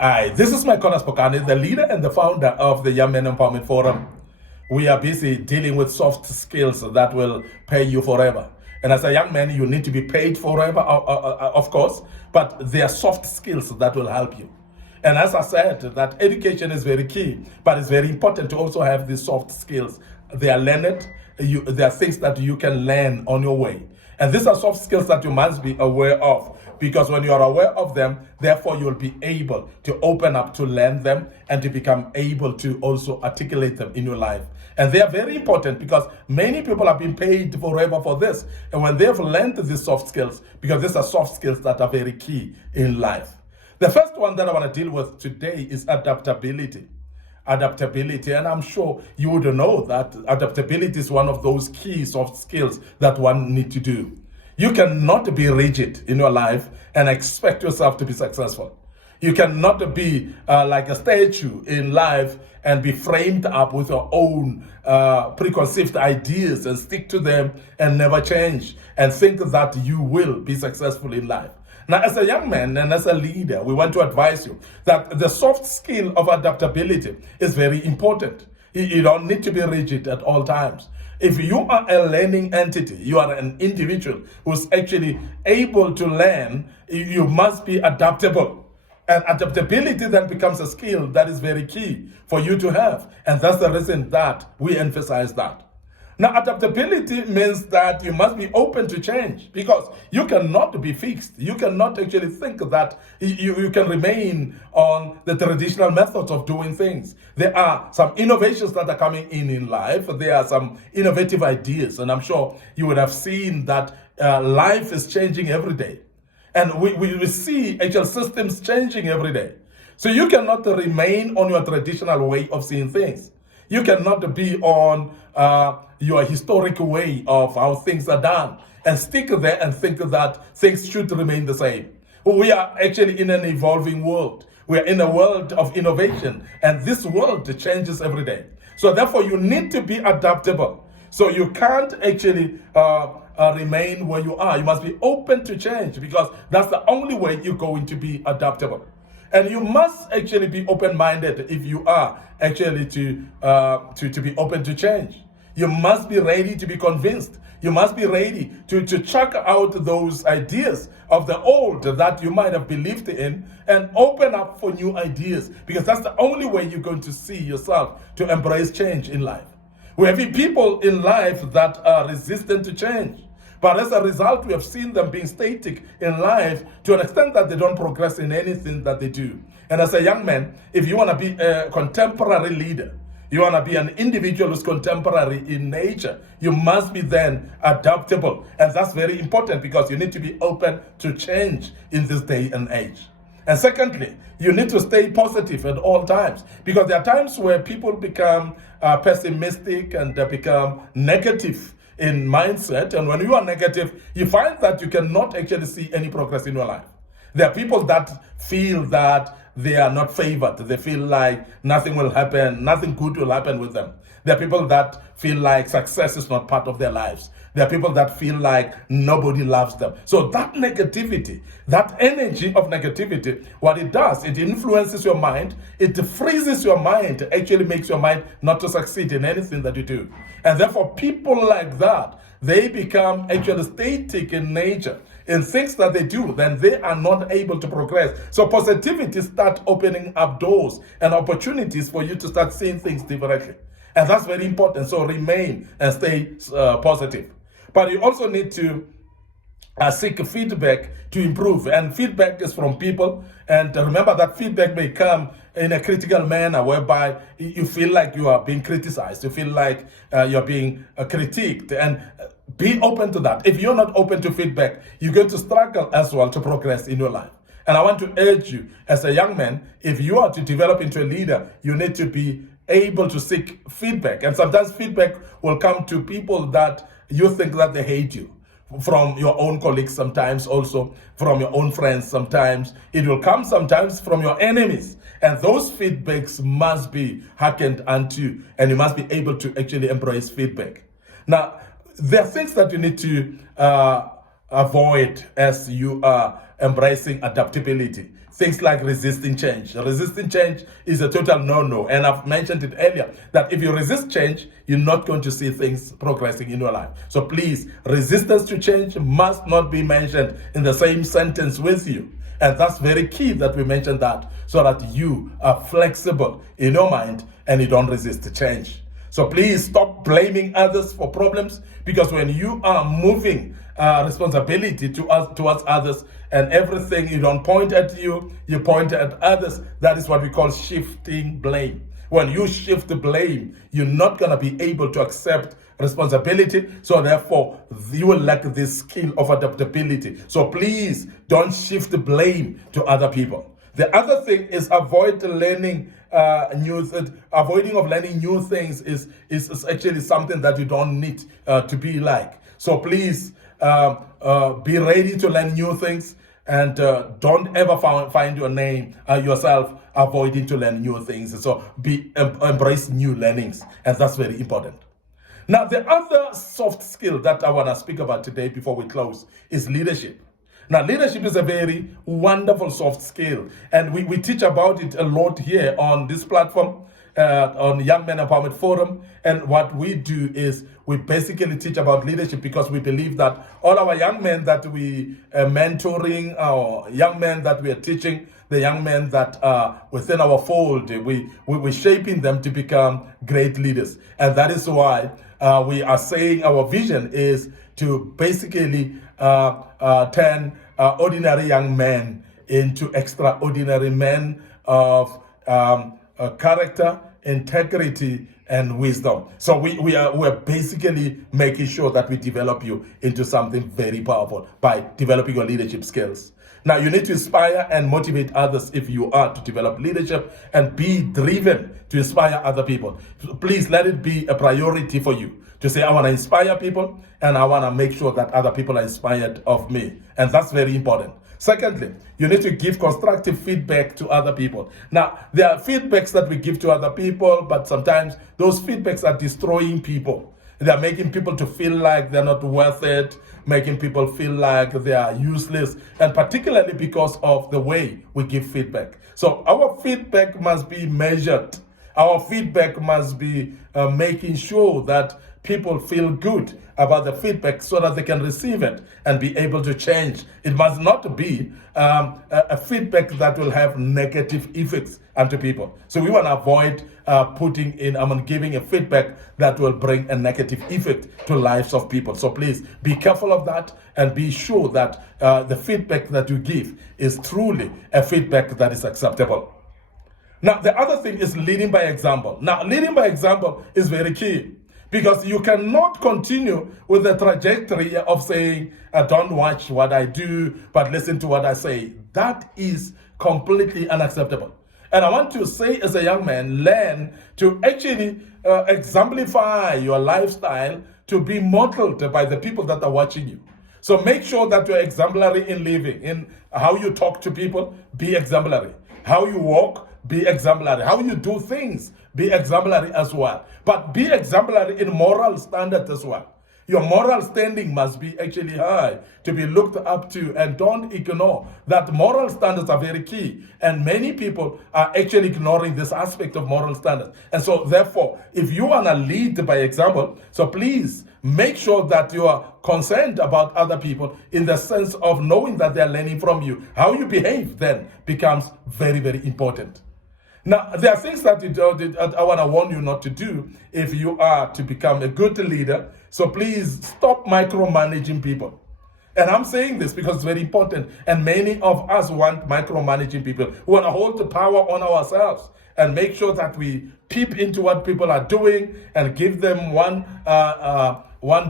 Hi, this is Micornus Phokane, the leader and the founder of the Young Men Empowerment Forum. We are busy dealing with soft skills that will pay you forever. And as a young man, you need to be paid forever, of course, but there are soft skills that will help you. And as I said, that education is very key, but it's very important to also have these soft skills. They are learned, there are things that you can learn on your way. And these are soft skills that you must be aware of, because when you are aware of them, therefore you'll be able to open up to learn them and to become able to also articulate them in your life. And they are very important because many people have been paid forever for this. And when they've learned these soft skills, because these are soft skills that are very key in life. The first one that I want to deal with today is adaptability. Adaptability, and I'm sure you would know that adaptability is one of those key soft skills that one need to do. You cannot be rigid in your life and expect yourself to be successful. You cannot be like a statue in life and be framed up with your own preconceived ideas and stick to them and never change and think that you will be successful in life. Now, as a young man and as a leader, we want to advise you that the soft skill of adaptability is very important. You don't need to be rigid at all times. If you are a learning entity, you are an individual who's actually able to learn, you must be adaptable. And adaptability then becomes a skill that is very key for you to have. And that's the reason that we emphasize that. Now, adaptability means that you must be open to change, because you cannot be fixed. You cannot actually think that you can remain on the traditional methods of doing things. There are some innovations that are coming in life. There are some innovative ideas, and I'm sure you would have seen that life is changing every day. And we see actual systems changing every day. So you cannot remain on your traditional way of seeing things. You cannot be on your historic way of how things are done and stick there and think that things should remain the same. We are actually in an evolving world. We are in a world of innovation, and this world changes every day. So therefore, you need to be adaptable. So you can't actually remain where you are. You must be open to change, because that's the only way you're going to be adaptable. And you must actually be open-minded if you are actually to be open to change. You must be ready to be convinced. You must be ready to check out those ideas of the old that you might have believed in and open up for new ideas, because that's the only way you're going to see yourself to embrace change in life. We have people in life that are resistant to change. But as a result, we have seen them being static in life to an extent that they don't progress in anything that they do. And as a young man, if you want to be a contemporary leader, you want to be an individual who's contemporary in nature, you must be then adaptable. And that's very important, because you need to be open to change in this day and age. And secondly, you need to stay positive at all times, because there are times where people become pessimistic and they become negative in mindset. And when you are negative, you find that you cannot actually see any progress in your life. There are people that feel that they are not favored. They feel like nothing will happen, nothing good will happen with them. There are people that feel like success is not part of their lives. There are people that feel like nobody loves them. So that negativity, that energy of negativity, what it does, it influences your mind, it freezes your mind, actually makes your mind not to succeed in anything that you do. And therefore, people like that, they become actually static in nature. In things that they do, then they are not able to progress. So positivity starts opening up doors and opportunities for you to start seeing things differently. And that's very important. So remain and stay positive. But you also need to seek feedback to improve. And feedback is from people. And remember that feedback may come in a critical manner, whereby you feel like you are being criticized. You feel like you're being critiqued. And be open to that. If you're not open to feedback, you're going to struggle as well to progress in your life. And I want to urge you, as a young man, if you are to develop into a leader, you need to be able to seek feedback. And sometimes feedback will come to people that you think that they hate you. From your own colleagues, sometimes also from your own friends, sometimes it will come sometimes from your enemies. And those feedbacks must be hearkened unto, and you must be able to actually embrace feedback. Now, there are things that you need to avoid as you are embracing adaptability. things like resisting change. Resisting change is a total no-no. And I've mentioned it earlier that if you resist change, you're not going to see things progressing in your life. So please, resistance to change must not be mentioned in the same sentence with you. And that's very key that we mention that, so that you are flexible in your mind and you don't resist the change. So please stop blaming others for problems, because when you are moving responsibility towards others, and everything you don't point at you point at others, that is what we call shifting blame. When you shift the blame, you're not going to be able to accept responsibility. So therefore, you will lack this skill of adaptability. So please don't shift the blame to other people. The other thing is avoiding of learning new things is actually something that you don't need to be like. So please be ready to learn new things, and don't ever find yourself avoiding to learn new things. So embrace new learnings, and that's very important. Now, the other soft skill that I want to speak about today before we close is leadership. Now, leadership is a very wonderful soft skill, and we teach about it a lot here on this platform, on Young Men Empowerment Forum. And what we do is we basically teach about leadership, because we believe that all our young men that we are mentoring, our young men that we are teaching, the young men that are within our fold, we're shaping them to become great leaders. And that is why we are saying our vision is to basically turn ordinary young men into extraordinary men of character, integrity, and wisdom. So we're basically making sure that we develop you into something very powerful by developing your leadership skills. Now, you need to inspire and motivate others if you are to develop leadership, and be driven to inspire other people. Please let it be a priority for you to say, I want to inspire people, and I want to make sure that other people are inspired of me. And that's very important. Secondly, you need to give constructive feedback to other people. Now, there are feedbacks that we give to other people, but sometimes those feedbacks are destroying people. They're making people to feel like they're not worth it, making people feel like they are useless, and particularly because of the way we give feedback. So our feedback must be measured. Our feedback must be making sure that people feel good about the feedback, so that they can receive it and be able to change. It must not be a feedback that will have negative effects onto people. So we want to avoid giving a feedback that will bring a negative effect to lives of people. So please be careful of that, and be sure that the feedback that you give is truly a feedback that is acceptable. Now, the other thing is leading by example. Now, leading by example is very key, because you cannot continue with the trajectory of saying, don't watch what I do, but listen to what I say. That is completely unacceptable. And I want to say, as a young man, learn to actually exemplify your lifestyle to be modeled by the people that are watching you. So make sure that you're exemplary in living, in how you talk to people, be exemplary. How you walk, be exemplary. How you do things, be exemplary as well. But be exemplary in moral standards as well. Your moral standing must be actually high to be looked up to, and don't ignore that moral standards are very key. And many people are actually ignoring this aspect of moral standards. And so therefore, if you want to lead by example, so please make sure that you are concerned about other people in the sense of knowing that they are learning from you. How you behave then becomes very, very important. Now, there are things that I want to warn you not to do if you are to become a good leader. So please stop micromanaging people. And I'm saying this because it's very important. And many of us want micromanaging people. We want to hold the power on ourselves and make sure that we peep into what people are doing and give them one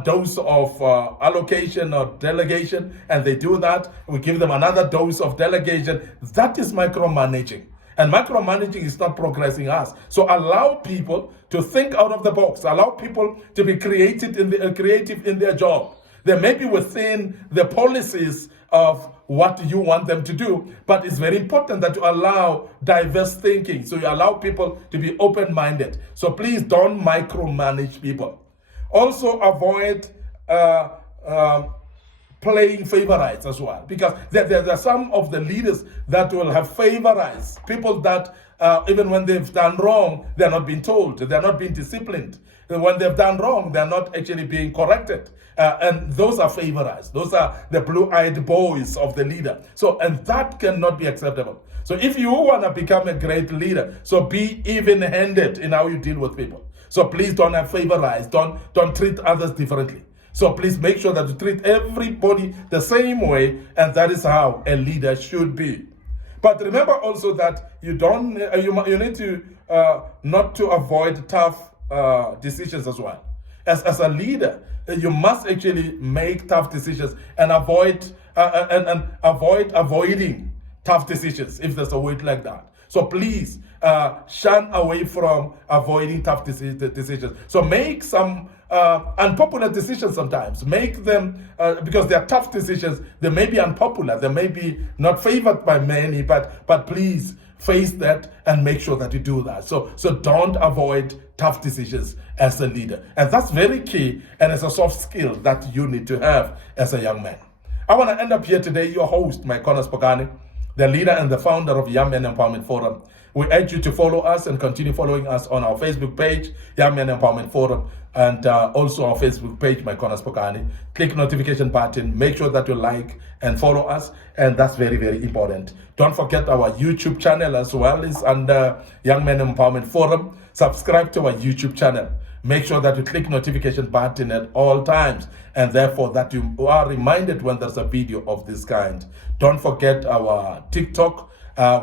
dose of allocation or delegation, and they do that. We give them another dose of delegation. That is micromanaging. And micromanaging is not progressing us. So allow people to think out of the box. Allow people to be creative in their job. They may be within the policies of what you want them to do, but it's very important that you allow diverse thinking. So you allow people to be open-minded. So please don't micromanage people. Also avoid playing favorites as well, because there are some of the leaders that will have favorites, people that even when they've done wrong, they're not being told, they're not being disciplined. When they've done wrong, they're not actually being corrected. And those are favorites. Those are the blue-eyed boys of the leader. So, and that cannot be acceptable. So if you want to become a great leader, so be even-handed in how you deal with people. So please don't have favorites. Don't treat others differently. So please make sure that you treat everybody the same way, and that is how a leader should be. But remember also that you need to not to avoid tough decisions as well. As a leader, you must actually make tough decisions and avoiding tough decisions, if there's a word like that. So please shun away from avoiding tough decisions. So make some unpopular decisions sometimes. Make them, because they are tough decisions, they may be unpopular, they may be not favored by many, but please face that and make sure that you do that. So don't avoid tough decisions as a leader. And that's very key, and it's a soft skill that you need to have as a young man. I want to end up here today, your host, Micornus Phokane, the leader and the founder of Young Men Empowerment Forum. We urge you to follow us and continue following us on our Facebook page, Young Men Empowerment Forum, and also our Facebook page, Micornus Phokane. Click notification button, make sure that you like and follow us, and that's very, very important. Don't forget our YouTube channel as well is under Young Men Empowerment Forum. Subscribe to our YouTube channel. Make sure that you click notification button at all times, and therefore that you are reminded when there's a video of this kind. Don't forget our TikTok.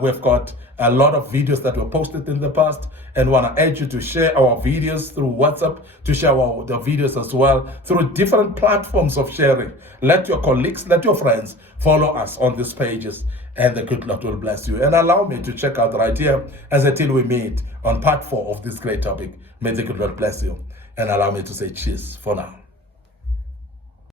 We've got a lot of videos that were posted in the past, and want to urge you to share our videos through WhatsApp, to share the videos as well through different platforms of sharing. Let your colleagues, let your friends follow us on these pages, and the good Lord will bless you. And allow me to check out right here as until we meet on part 4 of this great topic. May the good Lord bless you, and allow me to say cheers for now.